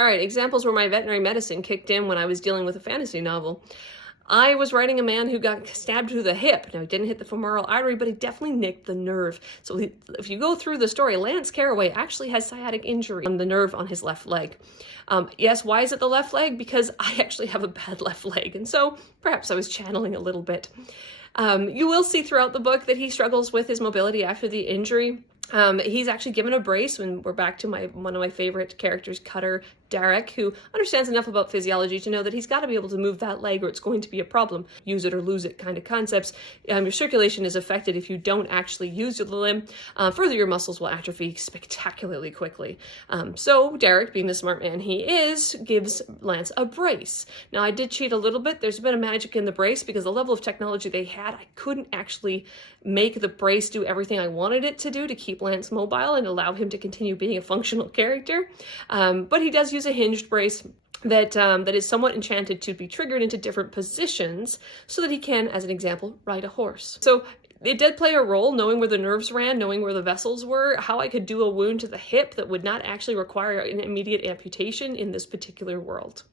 All right, examples where my veterinary medicine kicked in when I was dealing with a fantasy novel. I was writing a man who got stabbed through the hip. Now, he didn't hit the femoral artery, but he definitely nicked the nerve. So if you go through the story, Lance Carraway actually has sciatic injury on the nerve on his left leg. Yes, why is it the left leg? Because I actually have a bad left leg, and so perhaps I was channeling a little bit. You will see throughout the book that he struggles with his mobility after the injury. He's actually given a brace when we're back to one of my favorite characters, Cutter Derek, who understands enough about physiology to know that he's got to be able to move that leg or it's going to be a problem. Use it or lose it kind of concepts. Your circulation is affected if you don't actually use the limb. Further, your muscles will atrophy spectacularly quickly. So Derek, being the smart man he is, gives Lance a brace. Now, I did cheat a little bit. There's a bit of magic in the brace because the level of technology they had, I couldn't actually make the brace do everything I wanted it to do to keep Lance mobile and allow him to continue being a functional character. But he does use a hinged brace that is somewhat enchanted to be triggered into different positions so that he can, as an example, ride a horse. So it did play a role, knowing where the nerves ran, knowing where the vessels were, how I could do a wound to the hip that would not actually require an immediate amputation in this particular world.